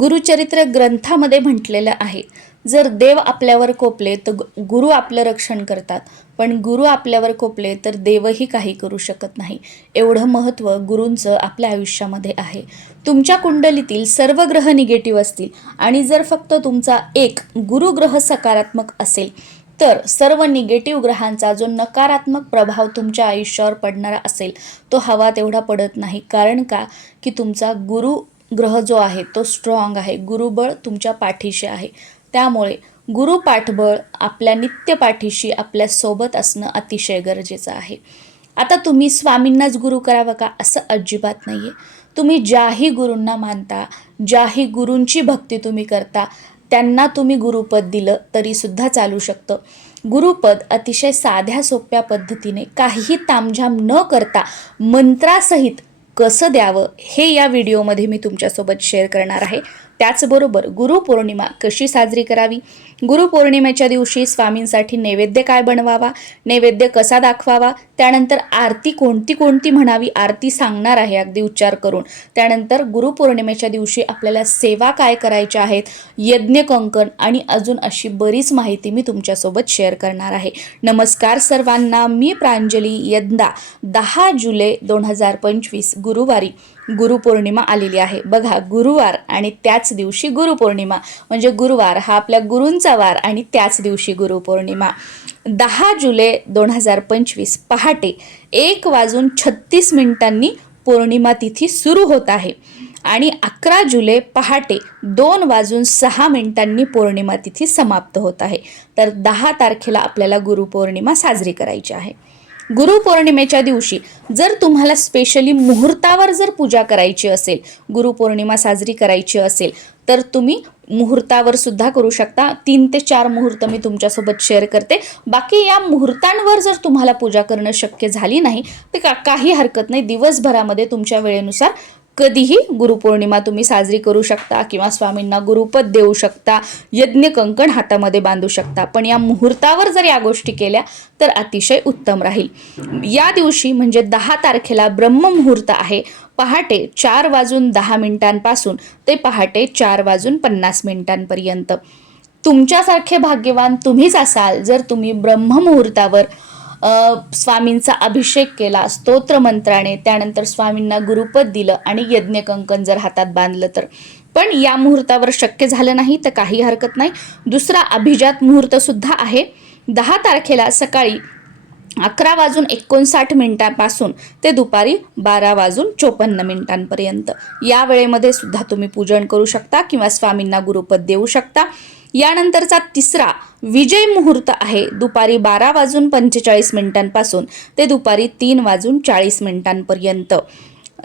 गुरुचरित्र ग्रंथामध्ये म्हटलेलं आहे. जर देव आपल्यावर कोपले तर गुरु आपलं रक्षण करतात. पण गुरु आपल्यावर कोपले तर देवही काही करू शकत नाही. एवढं महत्त्व गुरूंचं आपल्या आयुष्यामध्ये आहे. तुमच्या कुंडलीतील सर्व ग्रह निगेटिव्ह असतील आणि जर फक्त तुमचा एक गुरुग्रह सकारात्मक असेल तर सर्व निगेटिव्ह ग्रहांचा जो नकारात्मक प्रभाव तुमच्या आयुष्यावर पडणारा असेल तो हवा तेवढा पडत नाही. कारण का? की तुमचा गुरु ग्रह जो आहे तो स्ट्रॉंग आहे. गुरुबळ तुमच्या पाठीशी आहे. त्यामुळे गुरु पाठबळ आपल्या नित्य पाठीशी आपल्यासोबत असणं अतिशय गरजेचं आहे. आता तुम्ही स्वामींनाच गुरु करावं का? असं अजिबात नाही आहे तुम्ही ज्याही गुरूंना मानता ज्याही गुरूंची भक्ती तुम्ही करता त्यांना तुम्ही गुरुपद दिलं तरीसुद्धा चालू शकतं. गुरुपद अतिशय साध्या सोप्या पद्धतीने काहीही तामझाम न करता मंत्रासहित कसं द्यावं हे या व्हिडिओमध्ये मी तुमच्यासोबत शेअर करणार आहे. त्याचबरोबर गुरुपौर्णिमा कशी साजरी करावी? गुरुपौर्णिमेच्या दिवशी स्वामींसाठी नैवेद्य काय बनवावा? नैवेद्य कसा दाखवावा? त्यानंतर आरती कोणती कोणती म्हणावी? आरती सांगणार आहे अगदी उच्चार करून. त्यानंतर गुरुपौर्णिमेच्या दिवशी आपल्याला सेवा काय करायच्या आहेत? यज्ञ कंकण आणि अजून अशी बरीच माहिती मी तुमच्यासोबत शेअर करणार आहे. नमस्कार सर्वांना मी प्रांजली यंदा दहा जुलै दोन हजार पंचवीस गुरुवारी. गुरुपौर्णिमा आलेली आहे. बघा गुरुवार आणि त्याच दिवशी गुरुपौर्णिमा. म्हणजे गुरुवार हा आपल्या गुरूंचा वार आणि त्याच दिवशी गुरुपौर्णिमा. दहा जुलै दोन हजार पंचवीस पहाटे एक वाजून छत्तीस मिनिटांनी पौर्णिमा तिथी सुरू होत आहे. आणि अकरा जुलै पहाटे दोन वाजून सहा मिनिटांनी पौर्णिमा तिथी समाप्त होत आहे. तर दहा तारखेला आपल्याला गुरुपौर्णिमा साजरी करायची आहे. गुरुपौर्णिमेच्या दिवशी जर तुम्हाला स्पेशली मुहूर्तावर जर पूजा करायची असेल गुरुपौर्णिमा साजरी करायची असेल तर तुम्ही मुहूर्तावर सुद्धा करू शकता. तीन ते चार मुहूर्त मी तुमच्यासोबत शेअर करते. बाकी या मुहूर्तांवर जर तुम्हाला पूजा करणं शक्य झाली नाही तर का काही हरकत नाही. दिवसभरामध्ये तुमच्या वेळेनुसार कधीही गुरुपौर्णिमा तुम्ही साजरी करू शकता किंवा स्वामींना गुरुपद देऊ शकता यज्ञ कंकण हातामध्ये बांधू शकता. पण या मुहूर्तावर जर या गोष्टी केल्या तर अतिशय उत्तम राहील. या दिवशी म्हणजे दहा तारखेला ब्रह्ममुहूर्त आहे. पहाटे चार वाजून दहा मिनिटांपासून ते पहाटे चार वाजून पन्नास मिनिटांपर्यंत. तुमच्यासारखे भाग्यवान तुम्हीच असाल जर तुम्ही ब्रह्ममुहूर्तावर स्वामींचा अभिषेक केला स्तोत्र मंत्राने त्यानंतर स्वामींना गुरुपद दिलं आणि यज्ञकंकण जर हातात बांधलं तर. पण या मुहूर्तावर शक्य झालं नाही तर काही हरकत नाही. दुसरा अभिजात मुहूर्त सुद्धा आहे. दहा तारखेला सकाळी अकरा वाजून एकोणसाठ मिनिटांपासून ते दुपारी बारा वाजून चोपन्न मिनिटांपर्यंत. या वेळेमध्ये सुद्धा तुम्ही पूजन करू शकता किंवा स्वामींना गुरुपद देऊ शकता. यानंतरचा तिसरा विजय मुहूर्त आहे. दुपारी बारा वाजून पंचेचाळीस मिनिटांपासून ते दुपारी तीन वाजून चाळीस मिनिटांपर्यंत.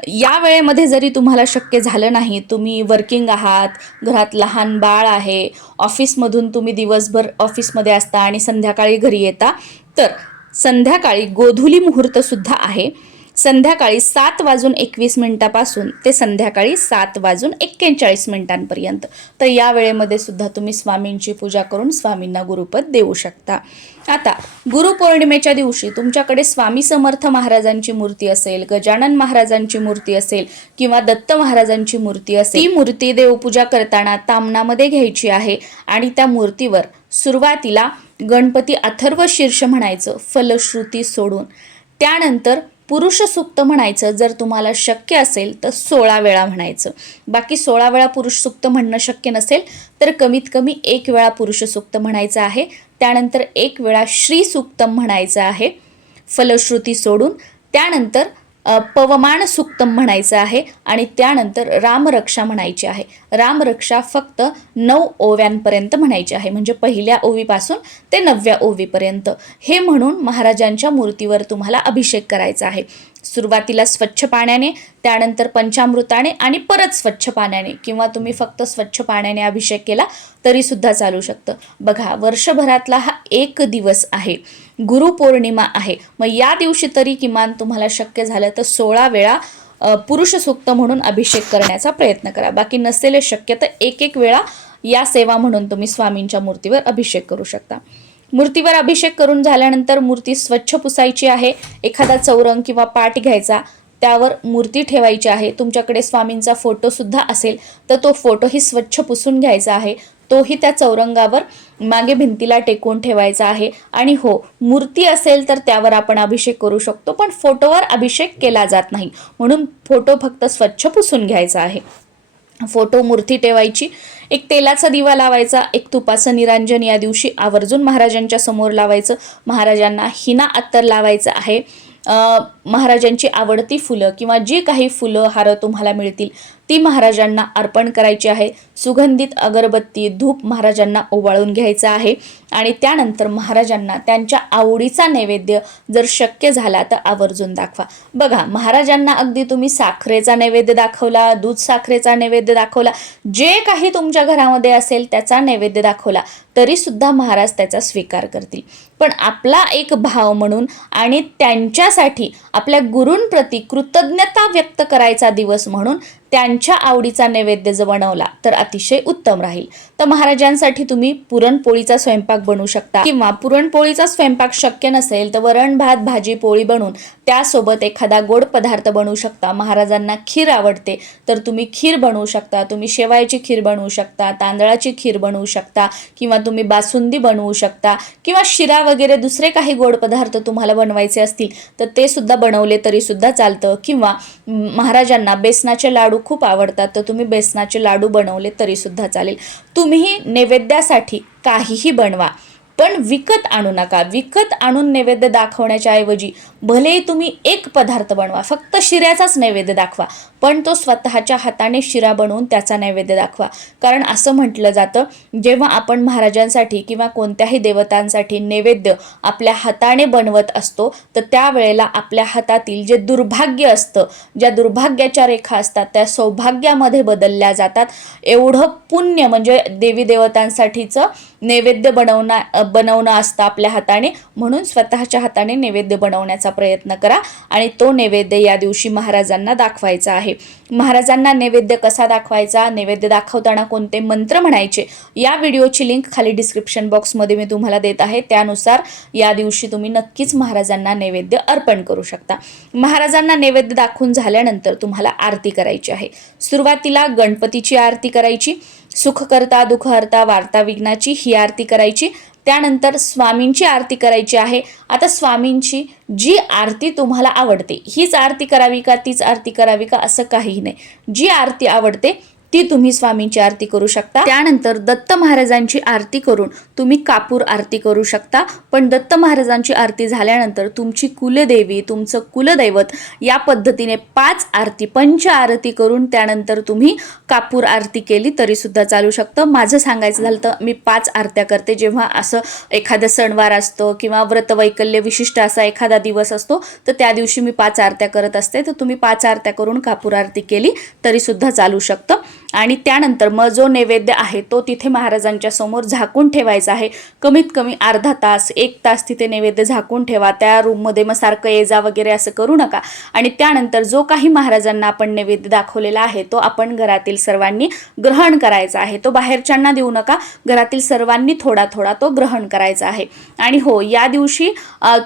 या वेळेमध्ये जरी तुम्हाला शक्य झालं नाही तुम्ही वर्किंग आहात घरात लहान बाळ आहे ऑफिसमधून तुम्ही दिवसभर ऑफिसमध्ये असता आणि संध्याकाळी घरी येता तर संध्याकाळी गोधुली मुहूर्तसुद्धा आहे. संध्याकाळी सात वाजून एकवीस मिनिटापासून ते संध्याकाळी सात वाजून एक्केचाळीस मिनिटांपर्यंत. तर या वेळेमध्ये सुद्धा तुम्ही स्वामींची पूजा करून स्वामींना गुरुपद देऊ शकता. आता गुरुपौर्णिमेच्या दिवशी तुमच्याकडे स्वामी समर्थ महाराजांची मूर्ती असेल गजानन महाराजांची मूर्ती असेल किंवा दत्त महाराजांची मूर्ती असेल ती मूर्ती देवपूजा करताना तामणामध्ये घ्यायची आहे आणि त्या मूर्तीवर सुरुवातीला गणपती अथर्व शीर्ष म्हणायचं फलश्रुती सोडून. त्यानंतर पुरुष सुक्त म्हणायचं जर तुम्हाला शक्य असेल तर सोळा वेळा म्हणायचं. बाकी सोळा वेळा पुरुष सुक्त म्हणणं शक्य नसेल तर कमीत कमी एक वेळा पुरुष सुक्त म्हणायचं आहे. त्यानंतर एक वेळा श्री सुक्तम म्हणायचं आहे. फलश्रुती सोडून त्यानंतर पवमान सुक्तम म्हणायचं आहे आणि त्यानंतर रामरक्षा म्हणायची आहे. रामरक्षा फक्त नऊ ओव्यांपर्यंत म्हणायची आहे. म्हणजे पहिल्या ओवीपासून ते नवव्या ओवीपर्यंत. हे म्हणून महाराजांच्या मूर्तीवर तुम्हाला अभिषेक करायचा आहे. सुरुवातीला स्वच्छ पाण्याने त्यानंतर पंचामृताने आणि परत स्वच्छ पाण्याने. किंवा तुम्ही फक्त स्वच्छ पाण्याने अभिषेक केला तरीसुद्धा चालू शकतं. बघा वर्षभरातला हा एक दिवस आहे. गुरुपौर्णिमा आहे. मग या दिवशी तरी किमान तुम्हाला शक्य झालं तर सोळा वेळा पुरुष सूक्त म्हणून अभिषेक करण्याचा प्रयत्न करा. बाकी नसेल शक्य तर एक एक वेळा या सेवा म्हणून तुम्ही स्वामींच्या मूर्तीवर अभिषेक करू शकता. मूर्तीवर अभिषेक करून झाल्यानंतर मूर्ती स्वच्छ पुसायची आहे. एखादा चौरंग किंवा पाट घ्यायचा त्यावर मूर्ती ठेवायची आहे. तुमच्याकडे स्वामींचा फोटोसुद्धा असेल तर तो फोटोही स्वच्छ पुसून घ्यायचा आहे. तोही त्या चौरंगावर मागे भिंतीला टेकून ठेवायचा आहे. आणि हो मूर्ती असेल तर त्यावर आपण अभिषेक करू शकतो पण फोटोवर अभिषेक केला जात नाही. म्हणून फोटो फक्त स्वच्छ पुसून घ्यायचा आहे. फोटो मूर्ती ठेवायची एक तेलाचा दिवा लावायचा एक तुपाचं निरांजन या दिवशी आवर्जून महाराजांच्या समोर लावायचं. महाराजांना हिना अत्तर लावायचं आहे. महाराजांची आवडती फुलं किंवा जी काही फुलं हारं तुम्हाला मिळतील ती महाराजांना अर्पण करायची आहे. सुगंधित अगरबत्ती धूप महाराजांना ओवाळून घ्यायचं आहे. आणि त्यानंतर महाराजांना त्यांच्या आवडीचा नैवेद्य जर शक्य झाला तर आवर्जून दाखवा. बघा महाराजांना अगदी तुम्ही साखरेचा नैवेद्य दाखवला दूध साखरेचा नैवेद्य दाखवला जे काही तुमच्या घरामध्ये असेल त्याचा नैवेद्य दाखवला तरी सुद्धा महाराज त्याचा स्वीकार करतील. पण आपला एक भाव म्हणून आणि त्यांच्यासाठी आपल्या गुरूंप्रती कृतज्ञता व्यक्त करायचा दिवस म्हणून त्यांच्या आवडीचा नैवेद्य जर बनवला तर अतिशय उत्तम राहील. तर महाराजांसाठी तुम्ही पुरणपोळीचा स्वयंपाक बनवू शकता. किंवा पुरणपोळीचा स्वयंपाक शक्य नसेल तर वरण भात भाजी पोळी बनवून त्यासोबत एखादा गोड पदार्थ बनवू शकता. महाराजांना खीर आवडते तर तुम्ही खीर बनवू शकता. तुम्ही शेवायची खीर बनवू शकता तांदळाची खीर बनवू शकता किंवा तुम्ही बासुंदी बनवू शकता किंवा शिरा वगैरे दुसरे काही गोड पदार्थ तुम्हाला बनवायचे असतील तर ते सुद्धा बनवले तरी सुद्धा चालतं. किंवा महाराजांना बेसनाचे लाडू खूप आवडतात तर तुम्ही बेसनाचे लाडू बनवले तरी सुद्धा चालेल. तुम्ही नैवेद्यासाठी काहीही बनवा. पण विकत आणू नका. विकत आणून नैवेद्य दाखवण्याच्या ऐवजी भलेही तुम्ही एक पदार्थ बनवा. फक्त शिऱ्याचाच नैवेद्य दाखवा. पण तो स्वतःच्या हाताने शिरा बनवून त्याचा नैवेद्य दाखवा. कारण असं म्हटलं जातं जेव्हा आपण महाराजांसाठी किंवा कोणत्याही देवतांसाठी नैवेद्य आपल्या हाताने बनवत असतो तर त्यावेळेला आपल्या हातातील जे दुर्भाग्य असतं ज्या दुर्भाग्याच्या रेखा असतात त्या सौभाग्यामध्ये बदलल्या जातात. एवढं पुण्य म्हणजे देवी देवतांसाठीचं नैवेद्य बनवणं बनवणं असतं आपल्या हाताने. म्हणून स्वतःच्या हाताने नैवेद्य बनवण्याचा प्रयत्न करा आणि तो नैवेद्य या दिवशी महाराजांना दाखवायचा आहे. महाराजांना नैवेद्य कसा दाखवायचा? नैवेद्य दाखवताना कोणते मंत्र म्हणायचे? या व्हिडिओची लिंक खाली डिस्क्रिप्शन बॉक्समध्ये मी तुम्हाला देत आहे. त्यानुसार या दिवशी तुम्ही नक्कीच महाराजांना नैवेद्य अर्पण करू शकता. महाराजांना नैवेद्य दाखवून झाल्यानंतर तुम्हाला आरती करायची आहे. सुरुवातीला गणपतीची आरती करायची. सुखकर्ता दुखहर्ता वार्ता विघ्नाची ही आरती करायची. त्यानंतर स्वामींची आरती करायची आहे. आता स्वामींची जी आरती तुम्हाला आवडते हीच आरती करावी का तीच आरती करावी का असं काहीही नाही. जी आरती आवडते ती तुम्ही स्वामींची आरती करू शकता. त्यानंतर दत्त महाराजांची आरती करून तुम्ही कापूर आरती करू शकता. पण दत्त महाराजांची आरती झाल्यानंतर तुमची कुलदेवी तुमचं कुलदैवत या पद्धतीने पाच आरती पंच आरती करून त्यानंतर तुम्ही कापूर आरती केली तरी सुद्धा चालू शकतं. माझं सांगायचं झालं तर मी पाच आरत्या करते. जेव्हा असं एखादा सणवार असतो किंवा व्रतवैकल्य विशिष्ट असा एखादा दिवस असतो तर त्या दिवशी मी पाच आरत्या करत असते. तर तुम्ही पाच आरत्या करून कापूर आरती केली तरी सुद्धा चालू शकतं. आणि त्यानंतर मग जो नैवेद्य आहे तो तिथे महाराजांच्या समोर झाकून ठेवायचा आहे. कमीत कमी अर्धा तास एक तास तिथे नैवेद्य झाकून ठेवा. त्या रूममध्ये मग सारखं ये जा वगैरे असं करू नका. आणि त्यानंतर जो काही महाराजांना आपण नैवेद्य दाखवलेला आहे तो आपण घरातील सर्वांनी ग्रहण करायचा आहे. तो बाहेरच्यांना देऊ नका. घरातील सर्वांनी थोडा थोडा तो ग्रहण करायचा आहे. आणि हो या दिवशी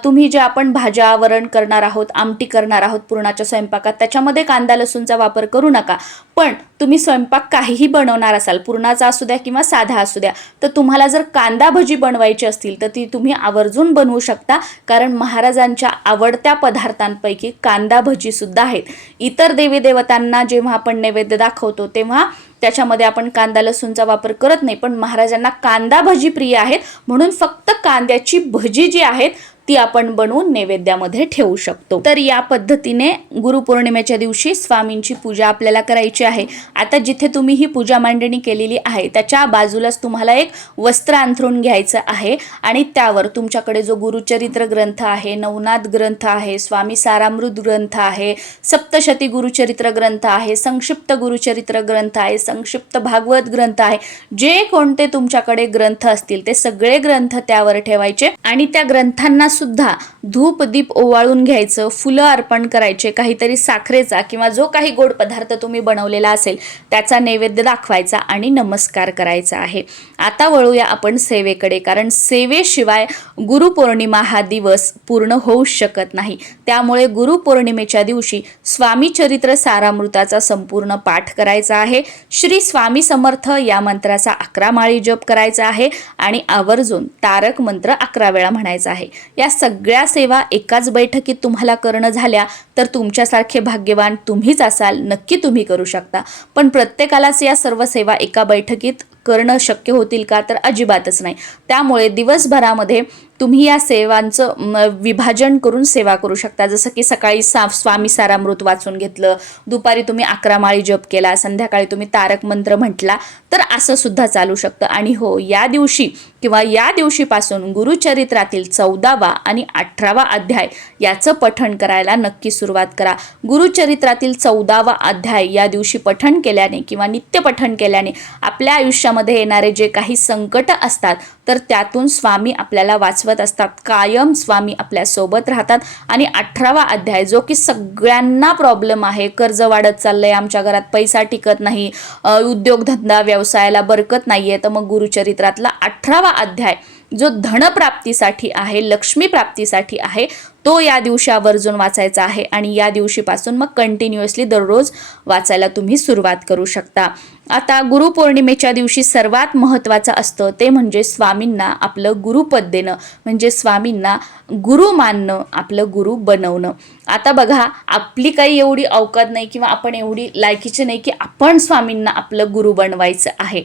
तुम्ही जे आपण भाज्या वरण करणार आहोत आमटी करणार आहोत पुरणाच्या स्वयंपाकात त्याच्यामध्ये कांदा लसूणचा वापर करू नका. पण तुम्ही स्वयंपाक काहीही बनवणार असाल पुरणाचा असू द्या किंवा साधा असू द्या तर तुम्हाला जर कांदा भजी बनवायची असतील तर ती तुम्ही आवर्जून बनवू शकता. कारण महाराजांच्या आवडत्या पदार्थांपैकी कांदा भजी सुद्धा आहेत. इतर देवी देवतांना जेव्हा आपण नैवेद्य दाखवतो तेव्हा त्याच्यामध्ये आपण कांदा लसूणचा वापर करत नाही. पण महाराजांना कांदा भजी प्रिय आहेत. म्हणून फक्त कांद्याची भजी जी आहेत ती आपण बनवून नैवेद्यामध्ये ठेवू शकतो. तर या पद्धतीने गुरुपौर्णिमेच्या दिवशी स्वामींची पूजा आपल्याला करायची आहे. आता जिथे तुम्ही ही पूजा मांडणी केलेली आहे त्याच्या बाजूलाच तुम्हाला एक वस्त्र अंथरून घ्यायचं आहे आणि त्यावर तुमच्याकडे जो गुरुचरित्र ग्रंथ आहे नवनाथ ग्रंथ आहे स्वामी सारामृत ग्रंथ आहे सप्तशती गुरुचरित्र ग्रंथ आहे संक्षिप्त गुरुचरित्र ग्रंथ आहे संक्षिप्त भागवत ग्रंथ आहे जे कोणते तुमच्याकडे ग्रंथ असतील ते सगळे ग्रंथ त्यावर ठेवायचे आणि त्या ग्रंथांना सुद्धा धूप दीप ओवाळून घ्यायचं फुलं अर्पण करायचे काहीतरी साखरेचा किंवा जो काही गोड पदार्थ तुम्ही बनवलेला असेल त्याचा नैवेद्य दाखवायचा आणि नमस्कार करायचा आहे. आता वळूया आपण सेवेकडे कारण सेवेशिवाय गुरुपौर्णिमा हा दिवस पूर्ण होऊ शकत नाही. त्यामुळे गुरुपौर्णिमेच्या दिवशी स्वामी चरित्र सारामृताचा संपूर्ण पाठ करायचा आहे. श्री स्वामी समर्थ या मंत्राचा अकरा माळी जप करायचा आहे आणि आवर्जून तारक मंत्र अकरा वेळा म्हणायचा आहे. या सगळ्या सेवा एकाच बैठकीत तुम्हाला करणं झाल्या तर तुमच्यासारखे भाग्यवान तुम्हीच असाल नक्की तुम्ही करू शकता. पण प्रत्येकालाच या सर्व सेवा एका बैठकीत करणं शक्य होतील का तर अजिबातच नाही. त्यामुळे दिवसभरामध्ये तुम्ही या सेवांचं विभाजन करून सेवा करू शकता. जसं की सकाळी सा स्वामी सारामृत वाचून घेतलं दुपारी तुम्ही अकरा माळी जप केला संध्याकाळी तुम्ही तारक मंत्र म्हटला तर असं सुद्धा चालू शकतं. आणि हो या दिवशी किंवा या दिवशीपासून गुरुचरित्रातील चौदावा आणि अठरावा अध्याय याचं पठण करायला नक्की सुरुवात करा. गुरुचरित्रातील चौदावा अध्याय या दिवशी पठण केल्याने किंवा नित्य पठण केल्याने आपल्या आयुष्यामध्ये येणारे जे काही संकट असतात तर त्यातून स्वामी आपल्याला वाचवत असतात. कायम स्वामी आपल्यासोबत राहतात. आणि अठरावा अध्याय जो की सगळ्यांना प्रॉब्लेम आहे कर्ज वाढत चाललंय आमच्या घरात पैसा टिकत नाही उद्योगधंदा व्यवसायाला बरकत नाहीये तर मग गुरुचरित्रातला अठरावा अध्याय जो धनप्राप्तीसाठी आहे लक्ष्मी प्राप्तीसाठी आहे तो या दिवशी आवर्जून वाचायचा आहे आणि या दिवशीपासून मग कंटिन्युअसली दररोज वाचायला तुम्ही सुरुवात करू शकता. आता गुरुपौर्णिमेच्या दिवशी सर्वात महत्त्वाचं असतं ते म्हणजे स्वामींना आपलं गुरुपद देणं म्हणजे स्वामींना गुरु मानणं आपलं गुरु बनवणं. आता बघा आपली काही एवढी अवकात नाही किंवा आपण एवढी लायकीची नाही की आपण स्वामींना आपलं गुरु बनवायचं आहे.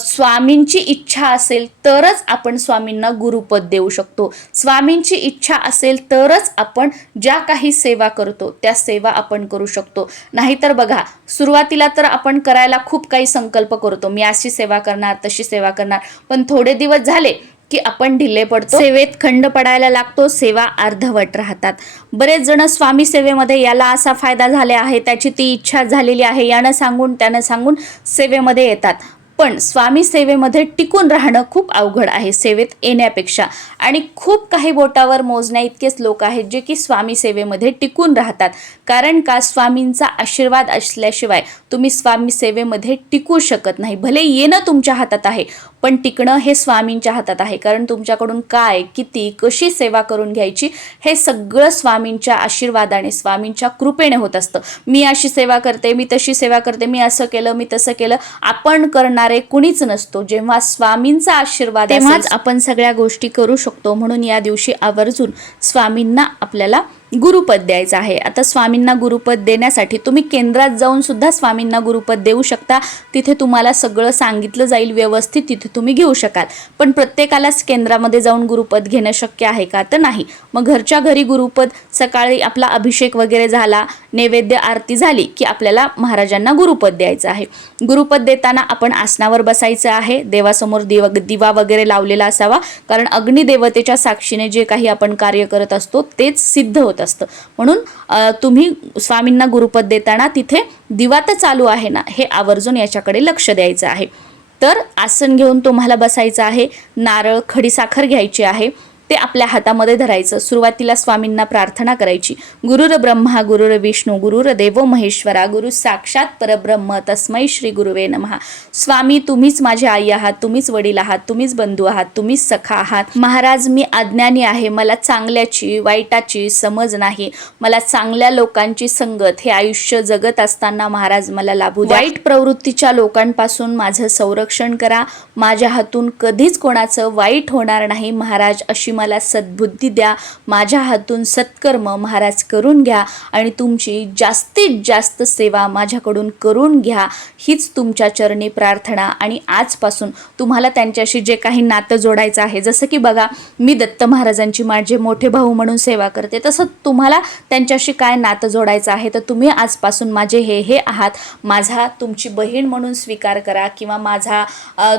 स्वामींची इच्छा असेल तरच आपण स्वामींना गुरुपद देऊ शकतो. स्वामींची इच्छा असेल तरच आपण ज्या काही सेवा करतो त्या सेवा आपण करू शकतो. नाहीतर बघा सुरुवातीला तर आपण करायला खूप काही संकल्प करतो. मी अशी सेवा करणार तशी सेवा करणार. पण थोडे दिवस झाले की आपण ढिले पडतो. सेवेत खंड पडायला लागतो सेवा अर्धवट राहतात. बरेच जण स्वामी सेवेमध्ये याला असा फायदा झाला आहे त्याची ती इच्छा झालेली आहे यानं सांगून त्यानं सांगून सेवेमध्ये येतात. पण स्वामी सेवेमध्ये टिकून राहणं खूप अवघड आहे सेवेत येण्यापेक्षा. आणि खूप काही बोटावर मोजण्या इतकेच लोक आहेत जे की स्वामी सेवेमध्ये टिकून राहतात. कारण का स्वामींचा आशीर्वाद असल्याशिवाय तुम्ही स्वामी सेवेमध्ये टिकू शकत नाही. भले येणं तुमच्या हातात आहे पण टिकणं हे स्वामींच्या हातात आहे. कारण तुमच्याकडून काय किती कशी सेवा करून घ्यायची हे सगळं स्वामींच्या आशीर्वादाने स्वामींच्या कृपेने होत असतं. मी अशी सेवा करते मी तशी सेवा करते मी असं केलं मी तसं केलं. आपण करणारे कुणीच नसतो. जेव्हा स्वामींचा आशीर्वाद तेव्हाच आपण सगळ्या गोष्टी करू शकतो. म्हणून या दिवशी आवर्जून स्वामींना आपल्याला गुरुपद द्यायचं आहे. आता स्वामींना गुरुपद देण्यासाठी तुम्ही केंद्रात जाऊन सुद्धा स्वामींना गुरुपद देऊ शकता. तिथे तुम्हाला सगळं सांगितलं जाईल व्यवस्थित तिथे तुम्ही घेऊ शकाल. पण प्रत्येकालाच केंद्रामध्ये जाऊन गुरुपद घेणं शक्य आहे का? तर नाही. मग घरच्या घरी गुरुपद सकाळी आपला अभिषेक वगैरे झाला नैवेद्य आरती झाली की आपल्याला महाराजांना गुरुपद द्यायचं आहे. गुरुपद देताना आपण आसनावर बसायचं आहे. देवासमोर दिवा दिवा वगैरे लावलेला असावा. कारण अग्निदेवतेच्या साक्षीने जे काही आपण कार्य करत असतो तेच सिद्ध होत असतं. म्हणून तुम्ही स्वामींना गुरुपद देताना तिथे दिवा तर चालू आहे ना हे आवर्जून याच्याकडे लक्ष द्यायचं आहे. तर आसन घेऊन तुम्हाला बसायचं आहे. नारळ खडीसाखर घ्यायची आहे. ते आपल्या हातामध्ये धरायचं. सुरुवातीला स्वामींना प्रार्थना करायची. गुरुर ब्रह्मा गुरुर विष्णू गुरुर देवो महेश्वरा गुरु साक्षात परब्रह्म तस्मै श्री गुरुवे नमहा स्वामी तुम्हीच माझे आई आहात तुम्हीच वडील आहात तुम्हीच बंधू आहात तुम्हीच सखा आहात. महाराज मी अज्ञानी आहे मला चांगल्याची वाईटाची समज नाही. मला चांगल्या लोकांची संगत हे आयुष्य जगत असताना महाराज मला लाभू वाईट प्रवृत्तीच्या लोकांपासून माझं संरक्षण करा. माझ्या हातून कधीच कोणाचं वाईट होणार नाही महाराज अशी मला सद्बुद्धी द्या. माझ्या हातून सत्कर्म महाराज करून घ्या आणि तुमची जास्तीत जास्त सेवा माझ्याकडून करून घ्या. हीच तुमच्या चरणी प्रार्थना आणि आजपासून तुम्हाला त्यांच्याशी जे काही नातं जोडायचं आहे जसं की बघा मी दत्त महाराजांची माझे मोठे भाऊ म्हणून सेवा करते तसं तुम्हाला त्यांच्याशी काय नातं जोडायचं आहे तर तुम्ही आजपासून माझे हे हे आहात. माझा तुमची बहीण म्हणून स्वीकार करा किंवा माझा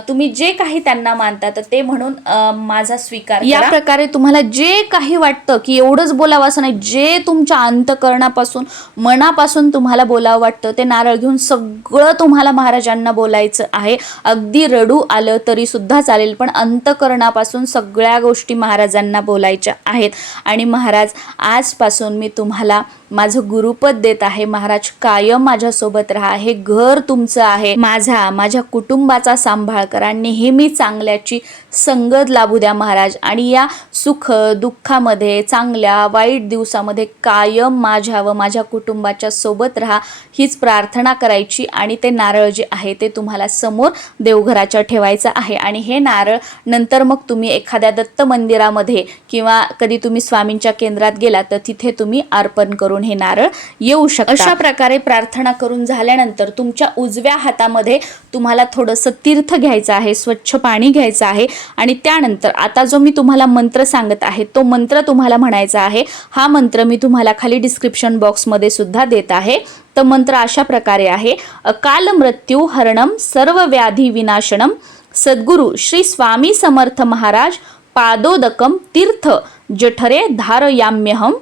तुम्ही जे काही त्यांना मानता तर ते म्हणून माझा स्वीकार या प्रकारे तुम्हाला जे काही वाटतं की एवढंच बोलावं असं नाही जे तुमच्या अंतकरणापासून मनापासून तुम्हाला बोलावं वाटतं ते नारळ घेऊन सगळं तुम्हाला महाराजांना बोलायचं आहे. अगदी रडू आलं तरी सुद्धा चालेल पण अंतकरणापासून सगळ्या गोष्टी महाराजांना बोलायच्या आहेत. आणि महाराज आजपासून मी तुम्हाला माझं गुरुपद देत आहे. महाराज कायम माझ्यासोबत राहा. हे घर तुमचं आहे. माझा माझ्या कुटुंबाचा सांभाळ करा. नेहमी चांगल्याची संगत लाभू द्या महाराज. आणि या सुख दुःखामध्ये चांगल्या वाईट दिवसामध्ये कायम माझ्या व माझ्या कुटुंबाच्या सोबत राहा. हीच प्रार्थना करायची आणि ते नारळ जे आहे ते तुम्हाला समोर देवघराच्या ठेवायचं आहे. आणि हे नारळ नंतर मग तुम्ही एखाद्या दत्त मंदिरामध्ये किंवा कधी तुम्ही स्वामींच्या केंद्रात गेला तर तिथे तुम्ही अर्पण करून हे नारळ येऊ शकता अशा प्रकारे प्रार्थना करून झाल्यानंतर तुमच्या उजव्या हातामध्ये तुम्हाला थोडंसं तीर्थ घ्यायचं आहे स्वच्छ पाणी घ्यायचं आहे आणि त्यानंतर आता जो मी तुम्हाला मंत्र सांगत आहे तो मंत्र तुम्हाला म्हणायचा आहे. हा मंत्र मी तुम्हाला खाली डिस्क्रिप्शन बॉक्समध्ये सुद्धा देत आहे. तर मंत्र अशा प्रकारे आहे. अकाल मृत्यू हरणम सर्व व्याधी विनाशनम सद्गुरू श्री स्वामी समर्थ महाराज पादोदकम तीर्थ जठरे धारयाम्यहम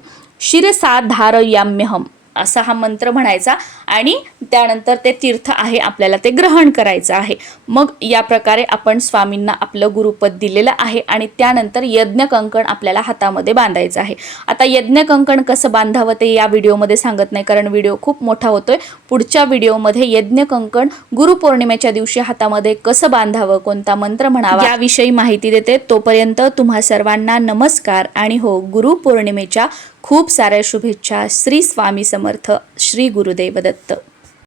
शिरसा धारयाम्यहम असा हा मंत्र म्हणायचा आणि त्यानंतर ते तीर्थ आहे आपल्याला ते ग्रहण करायचं आहे. मग या प्रकारे आपण स्वामींना आपलं गुरुपद दिलेलं आहे आणि त्यानंतर यज्ञ कंकण आपल्याला हातामध्ये बांधायचं आहे. आता यज्ञ कंकण कसं बांधावं ते या व्हिडिओमध्ये सांगत नाही कारण व्हिडिओ खूप मोठा होतोय. पुढच्या व्हिडिओमध्ये यज्ञ कंकण गुरुपौर्णिमेच्या दिवशी हातामध्ये कसं बांधावं कोणता मंत्र म्हणावा याविषयी माहिती देते. तोपर्यंत तुम्हा सर्वांना नमस्कार आणि हो गुरुपौर्णिमेच्या खूप साऱ्या शुभेच्छा श्री स्वामी समर्थ श्री गुरुदेव दत्त